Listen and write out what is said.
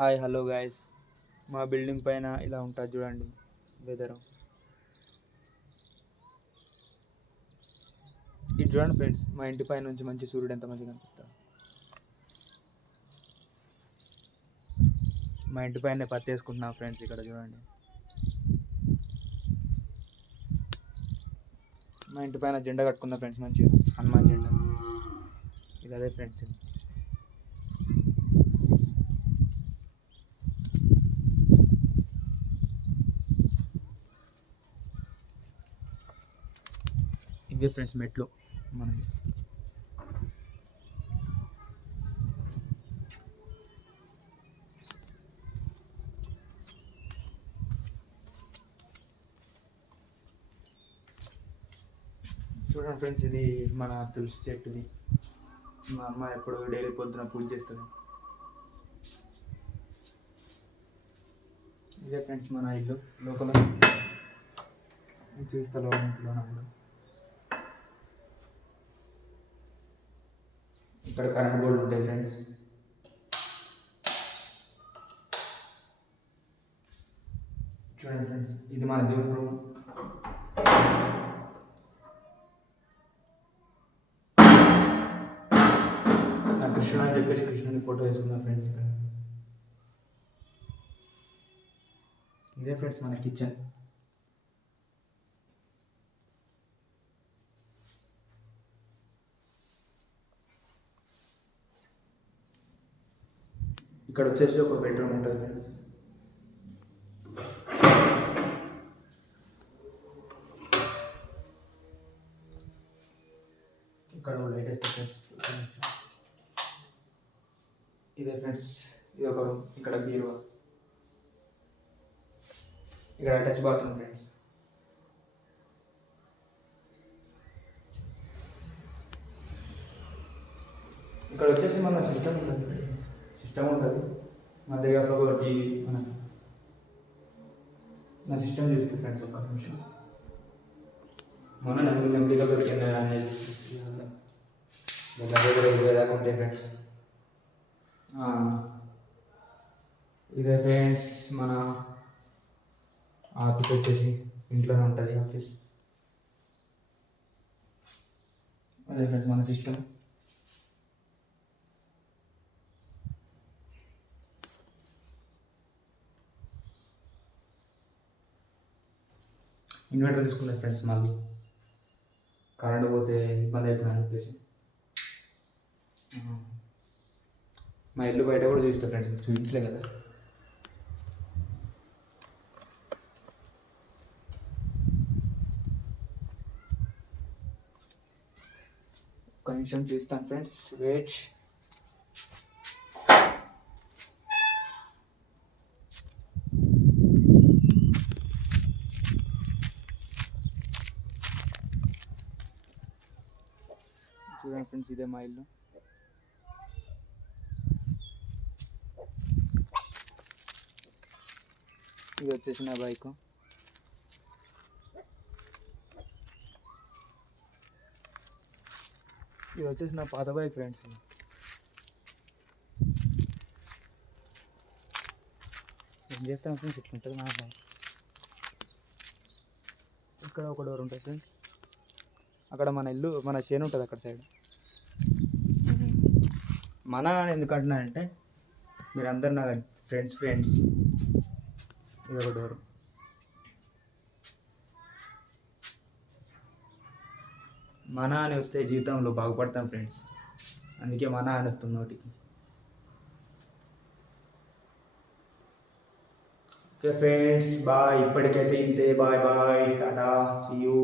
Hi hello guys, మా బిల్డింగ్ పైన ఇలా ఉంటుంది చూడండి వెదర్. ఇది చూడండి ఫ్రెండ్స్, మా ఇంటి పైన నుంచి మంచి సూర్యుడు ఎంత మంచిగా కనిపిస్తుంది. మా ఇంటి పైన పత్తి వేసుకుంటున్నాం ఫ్రెండ్స్. ఇక్కడ చూడండి, మా ఇంటి పైన జెండా కట్టుకున్నా ఫ్రెండ్స్, మంచిగా హనుమాన్ జెండా. ఇది అదే ఫ్రెండ్స్. ఇవే ఫ్రెండ్స్ మెట్లు మనకి. చూడండి ఫ్రెండ్స్, ఇది మన తులసి చెట్టుది. మా అమ్మ ఎప్పుడు డైలీ పొద్దున పూజ చేస్తుంది. ఇదే ఫ్రెండ్స్ మన ఇల్లు. లోపల చూస్తా ఇంట్లో ఇల్లు. ఇక్కడ కరెంట్ బోర్డు ఉంటాయి ఫ్రెండ్స్. చూడండి ఫ్రెండ్స్, ఇది మన దేవుడు రూమ్. నా కృష్ణుడు అని చెప్పేసి కృష్ణుని ఫోటో వేసుకున్నాను ఫ్రెండ్స్. ఇక్కడ ఇదే ఫ్రెండ్స్ మన కిచెన్. ఇక్కడ వచ్చేసి ఒక బెడ్రూమ్ ఉంటుంది ఫ్రెండ్స్. ఇక్కడ లేటెస్ట్ ఫ్రెండ్స్. ఇదే ఫ్రెండ్స్, ఇది ఒక రూమ్. ఇక్కడ బీరువా, ఇక్కడ అటాచ్ బాత్రూమ్ ఫ్రెండ్స్. ఇక్కడ వచ్చేసి మన సిస్టమ్ ఉంటుంది ఫ్రెండ్స్. సిస్టమ్ ఉంటుంది మన దగ్గర. ఒక టీవీ మన నా సిస్టమ్ చూస్తే ఫ్రెండ్స్, ఒక్క నిమిషం. మొన్న నెమ్మదిగా దొరికింది అనేది దగ్గర 20 దాకా ఉంటాయి ఫ్రెండ్స్. ఇదే ఫ్రెండ్స్ మన ఆఫీస్. వచ్చేసి ఇంట్లోనే ఉంటుంది ఆఫీస్. అదే ఫ్రెండ్స్ మన సిస్టమ్. ఇన్వర్టర్ తీసుకున్నాను ఫ్రెండ్స్. మళ్ళీ కరెంట్ పోతే ఇబ్బంది అవుతుంది అని చెప్పేసి మా ఇల్లు బయట కూడా చూస్తా ఫ్రెండ్స్. చూపించలే కదా. ఒక్క నిమిషం చూస్తాను ఫ్రెండ్స్, వెయిట్. చూడండి ఫ్రెండ్స్, ఇదే మా ఇల్లు. ఇది వచ్చేసి నా బైక్. ఇది వచ్చేసి నా పాత బైక్ ఫ్రెండ్స్. ఏం చేస్తాం ఫ్రెండ్స్, ఇట్లుంటుంది నా బైక్. ఇక్కడ ఒక డోర్ ఉంటుంది ఫ్రెండ్స్. అక్కడ మన ఇల్లు, మన చేను ఉంటుంది అక్కడ సైడ్. మన ఎందుకంటున్నానంటే మీరు అందరు నా ఫ్రెండ్స్. ఇది ఒక డోరు. మన అని వస్తే జీవితంలో బాగుపడతాం ఫ్రెండ్స్. అందుకే మన అని వస్తుంది నోటికి. Okay friends, bye. ఇప్పటికైతే ఇంతే. Bye bye, tata, see you.